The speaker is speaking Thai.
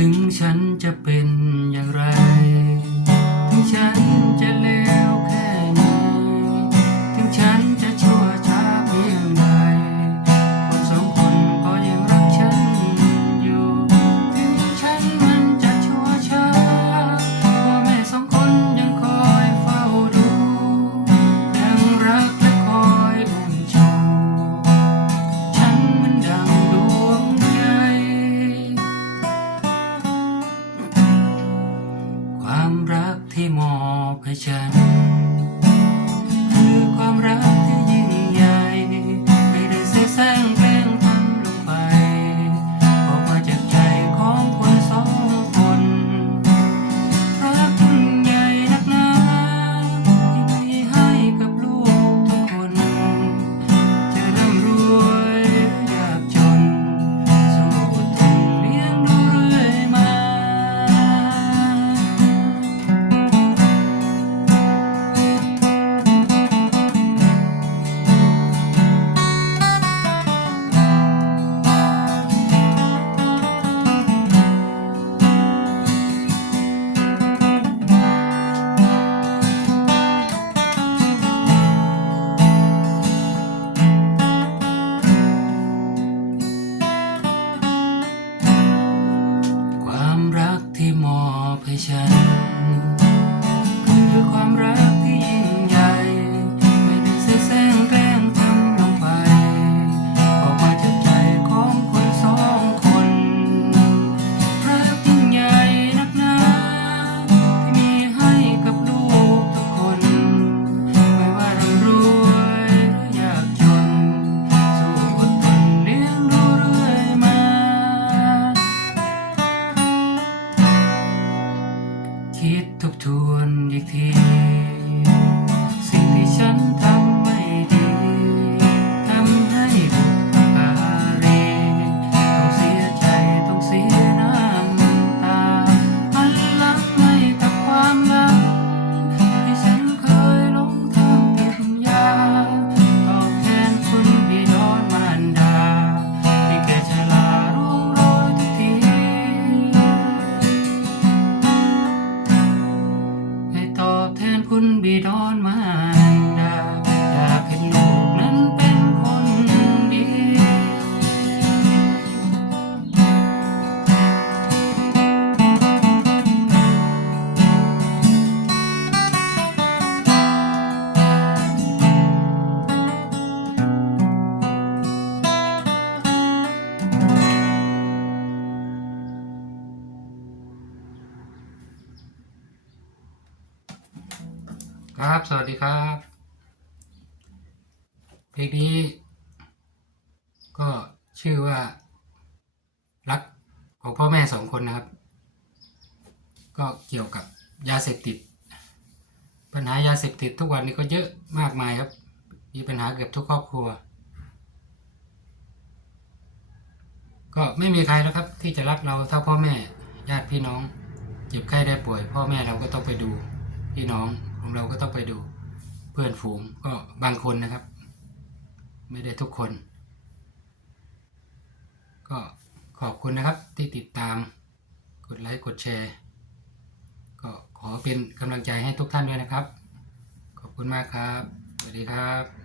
ถึงฉันจะเป็นอย่างไร ที่มอบให้ฉัน ทวนอีกที ครับ สวัสดีครับ เพลงนี้ ก็ชื่อว่า รักของพ่อแม่สองคนนะครับ ก็เกี่ยวกับยาเสพติด ปัญหายาเสพติดทุกวันนี้ก็เยอะมากมายครับ มีปัญหาเกือบทุกครอบครัว ก็ไม่มีใครแล้วครับ ที่จะรักเราเท่าพ่อแม่ญาติพี่น้องเจ็บไข้ได้ป่วย พ่อแม่เราก็ต้องไปดู พี่น้องของเราก็ต้องไปดูเพื่อนฝูงก็บางคนนะครับ ไม่ได้ทุกคน ก็ขอบคุณนะครับที่ติดตามกดไลค์กดแชร์ ก็ขอเป็นกำลังใจให้ทุกท่านด้วยนะครับ ขอบคุณมากครับ สวัสดีครับ